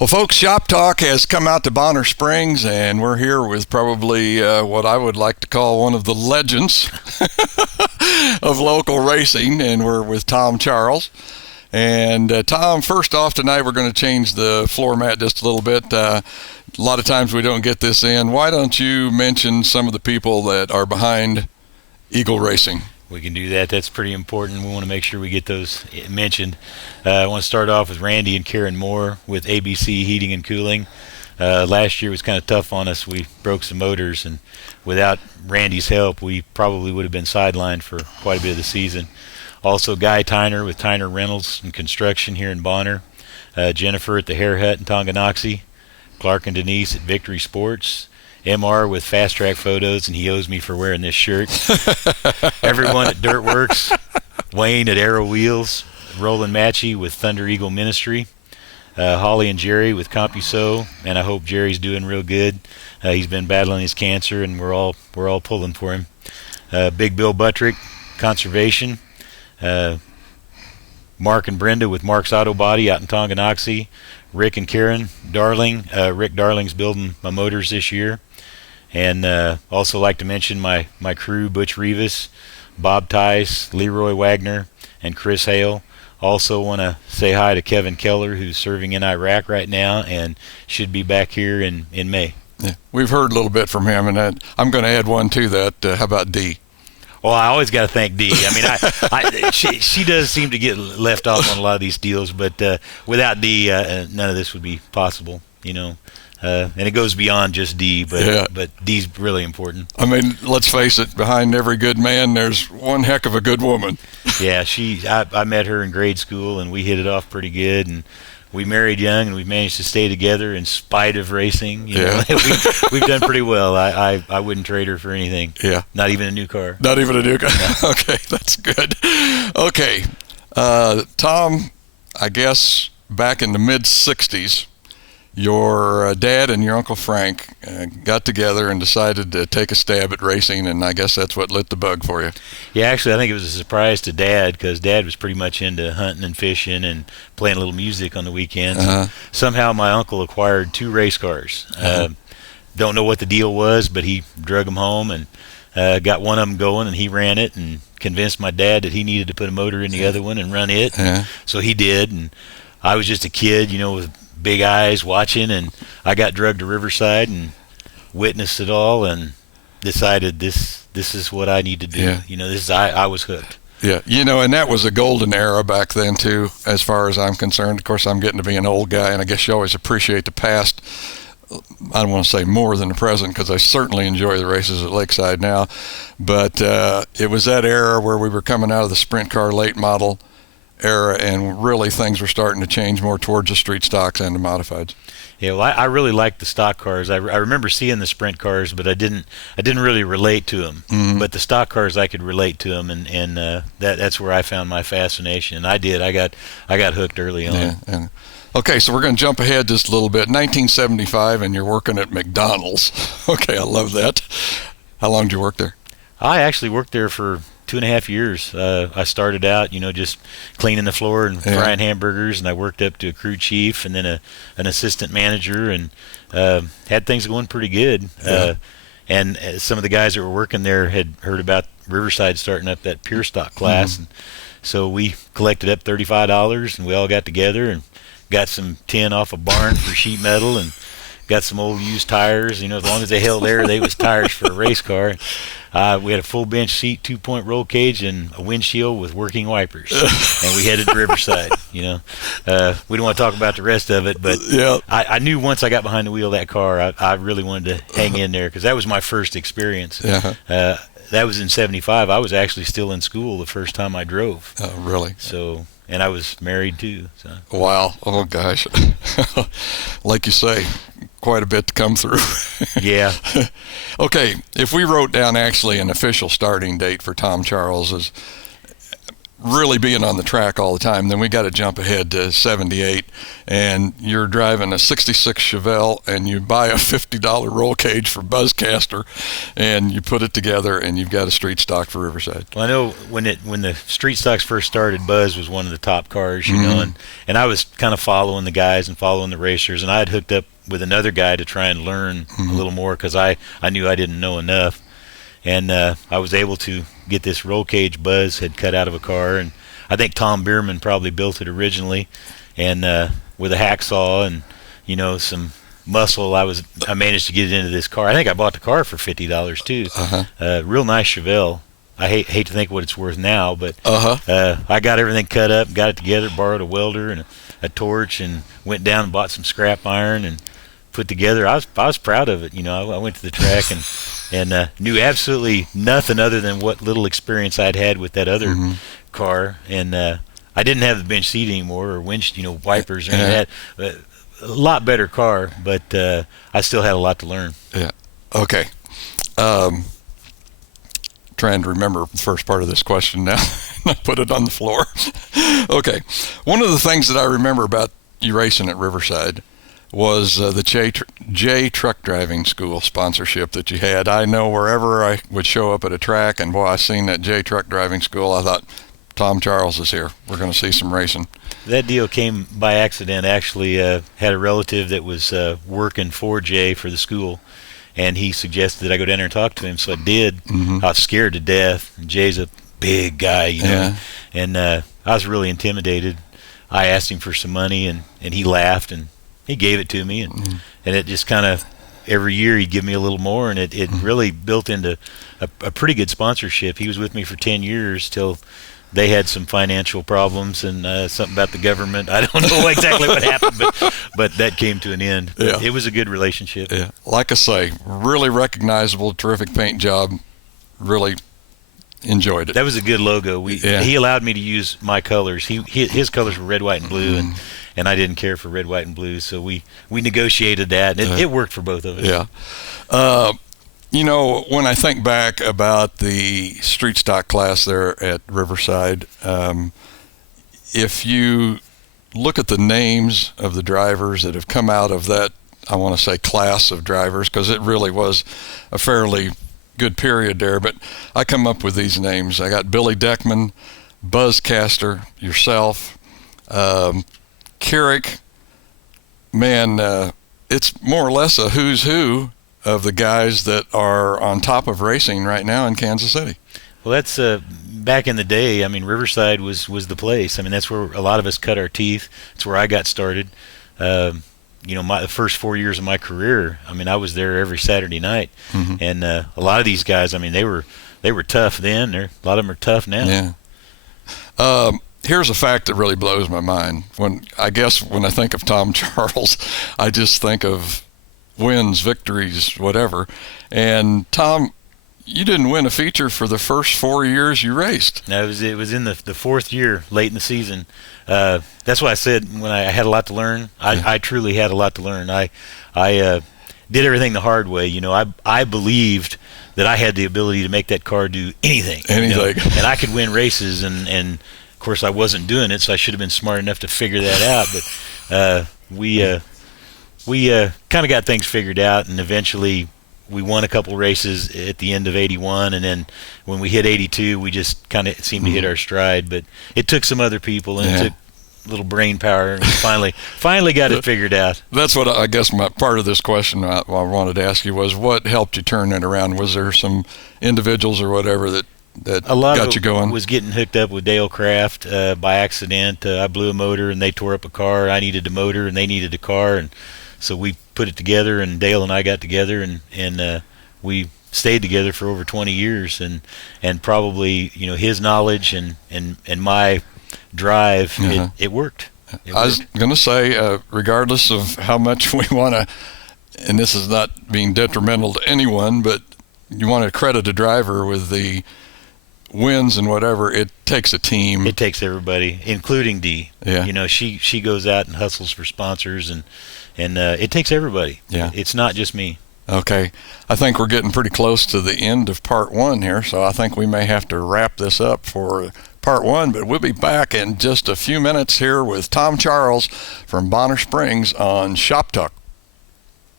Well, folks, Shop Talk has come out to Bonner Springs, and we're here with probably what I would like to call one of the legends of local racing, and we're with Tom Charles. And Tom, first off tonight, we're going to change the floor mat just a little bit. A lot of times we don't get this in. Why don't you mention some of the people that are behind Eagle Racing? We can do that. That's pretty important. We want to make sure we get those mentioned. I want to start off with Randy and Karen Moore with ABC Heating and Cooling. Last year was kind of tough on us. We broke some motors, and without Randy's help, we probably would have been sidelined for quite a bit of the season. Also, Guy Tyner with Tyner Rentals and Construction here in Bonner. Jennifer at the Hair Hut in Tonganoxie. Clark and Denise at Victory Sports. MR with Fast Track Photos, and he owes me for wearing this shirt. Everyone at Dirtworks. Wayne at Arrow Wheels. Roland Matchy with Thunder Eagle Ministry. Holly and Jerry with CompuSo, and I hope Jerry's doing real good. He's been battling his cancer, and we're all pulling for him. Big Bill Buttrick, Conservation. Mark and Brenda with Mark's Auto Body out in Tonganoxie. Rick and Karen Darling. Rick Darling's building my motors this year. And also like to mention my crew, Butch Rivas, Bob Tice, Leroy Wagner, and Chris Hale. Also want to say hi to Kevin Keller, who's serving in Iraq right now and should be back here in May. Yeah, we've heard a little bit from him, and I'm going to add one to that. How about Dee? Well, I always got to thank Dee. I mean, she does seem to get left off on a lot of these deals, but without Dee, none of this would be possible, you know. And it goes beyond just Dee, but Dee's really important. I mean, let's face it, behind every good man, there's one heck of a good woman. Yeah, I met her in grade school, and we hit it off pretty good, and we married young, and we've managed to stay together in spite of racing. You know, we've done pretty well. I wouldn't trade her for anything. Yeah. Not even a new car. Not even a new car. No. Okay, that's good. Okay, Tom, I guess back in the mid-'60s, your dad and your Uncle Frank got together and decided to take a stab at racing, and I guess that's what lit the bug for you. Yeah, actually, I think it was a surprise to Dad, because Dad was pretty much into hunting and fishing and playing a little music on the weekends. Somehow my uncle acquired 2 race cars. Don't know what the deal was, but he drug them home and got one of them going, and he ran it and convinced my dad that he needed to put a motor in the other one and run it. So he did, and I was just a kid, you know, with big eyes watching, and I got drugged to Riverside and witnessed it all and decided this is what I need to do. You know, I was hooked. Yeah, you know, and that was a golden era back then too, as far as I'm concerned. Of course, I'm getting to be an old guy, and I guess you always appreciate the past. I don't want to say more than the present, because I certainly enjoy the races at Lakeside now, but it was that era where we were coming out of the sprint car late model era, and really things were starting to change more towards the street stocks and the modifieds. Yeah, well, I really liked the stock cars. I remember seeing the sprint cars, but I didn't really relate to them. But the stock cars, I could relate to them, and that's where I found my fascination. And I did. I got hooked early on. Yeah. Okay, so we're going to jump ahead just a little bit. 1975, and you're working at McDonald's. Okay, I love that. How long did you work there? I actually worked there for 2.5 years. I started out, you know, just cleaning the floor and frying hamburgers, and I worked up to a crew chief and then an assistant manager, and had things going pretty good. And some of the guys that were working there had heard about Riverside starting up that pure stock class, and so we collected up $35, and we all got together and got some tin off a barn for sheet metal, and got some old used tires. You know, as long as they held air, they was tires for a race car. We had a full bench seat, 2-point roll cage, and a windshield with working wipers. And we headed to Riverside, you know. We don't want to talk about the rest of it, but I knew once I got behind the wheel of that car, I really wanted to hang in there, because that was my first experience. That was in 75. I was actually still in school the first time I drove. Oh, really? So, and I was married too. So. Wow. Oh, gosh. Like you say, quite a bit to come through. Yeah. Okay, if we wrote down actually an official starting date for Tom Charles, is really being on the track all the time. Then we got to jump ahead to 78, and you're driving a 66 Chevelle, and you buy a $50 roll cage for Buzzcaster, and you put it together, and you've got a street stock for Riverside. Well, I know when the street stocks first started, Buzz was one of the top cars, you know, and I was kind of following the guys and following the racers, and I had hooked up with another guy to try and learn a little more because I knew I didn't know enough. And I was able to get this roll cage Buzz had cut out of a car, and I think Tom Bierman probably built it originally, and with a hacksaw and, you know, some muscle, I managed to get it into this car. I think I bought the car for $50 too. Real nice Chevelle. I hate to think what it's worth now, but I got everything cut up, got it together, borrowed a welder and a torch, and went down and bought some scrap iron and put together. I was proud of it. You know, I went to the track and knew absolutely nothing other than what little experience I'd had with that other car, and I didn't have the bench seat anymore or winch, you know, wipers or any of that. A lot better car, but I still had a lot to learn. Yeah. Okay. Trying to remember the first part of this question now. I put it on the floor. Okay. One of the things that I remember about you racing at Riverside was the J Truck Driving School sponsorship that you had. I know wherever I would show up at a track, and boy, I seen that J Truck Driving School, I thought, Tom Charles is here. We're going to see some racing. That deal came by accident. Actually, had a relative that was working for Jay for the school, and he suggested that I go down there and talk to him, so I did. I was scared to death. Jay's a big guy, you know, and I was really intimidated. I asked him for some money, and he laughed, and he gave it to me, and it just kind of, every year he'd give me a little more, and it really built into a pretty good sponsorship. He was with me for 10 years till they had some financial problems and something about the government. I don't know exactly what happened, but that came to an end. But it was a good relationship. Yeah, like I say, really recognizable, terrific paint job. Really enjoyed it. That was a good logo. He allowed me to use my colors. His colors were red, white, and blue, and I didn't care for red, white, and blue, so we negotiated that, and it worked for both of us. Yeah. You know, when I think back about the street stock class there at Riverside, if you look at the names of the drivers that have come out of that, I want to say class of drivers, because it really was a fairly good period there, but I come up with these names. I got Billy Deckman, Buzzcaster, yourself, Carrick. Man, it's more or less a who's who of the guys that are on top of racing right now in Kansas City. Well, that's back in the day. I mean, Riverside was the place. I mean, that's where a lot of us cut our teeth. It's where I got started. You know, the first 4 years of my career, I mean, I was there every Saturday night, and a lot of these guys, I mean, they were tough then. A lot of them are tough now. Yeah. Here's a fact that really blows my mind. When I think of Tom Charles, I just think of wins, victories, whatever. And Tom, you didn't win a feature for the first 4 years you raced. No, it was in the fourth year, late in the season. That's why I said when I had a lot to learn. I truly had a lot to learn. I did everything the hard way. You know, I believed that I had the ability to make that car do anything. You know? And I could win races, and of course I wasn't doing it, so I should have been smart enough to figure that out. But we kind of got things figured out, and eventually we won a couple races at the end of 81, and then when we hit 82, we just kind of seemed to hit our stride. But it took some other people, and it took a little brain power, and we finally got it figured out. That's what I guess my part of this question I wanted to ask you was, what helped you turn it around? Was there some individuals or whatever that a lot got you going? Was getting hooked up with Dale Craft by accident. I blew a motor, and they tore up a car. I needed a motor, and they needed a car, and so we put it together, and Dale and I got together, and we stayed together for over 20 years, and probably, you know, his knowledge and my drive, it worked. I was going to say, regardless of how much we want to, and this is not being detrimental to anyone, but you want to credit a driver with the wins and whatever, it takes a team. It takes everybody, including Dee. Yeah. You know, she goes out and hustles for sponsors, and it takes everybody. Yeah. It's not just me. Okay. I think we're getting pretty close to the end of part one here, so I think we may have to wrap this up for part one, but we'll be back in just a few minutes here with Tom Charles from Bonner Springs on Shop Talk.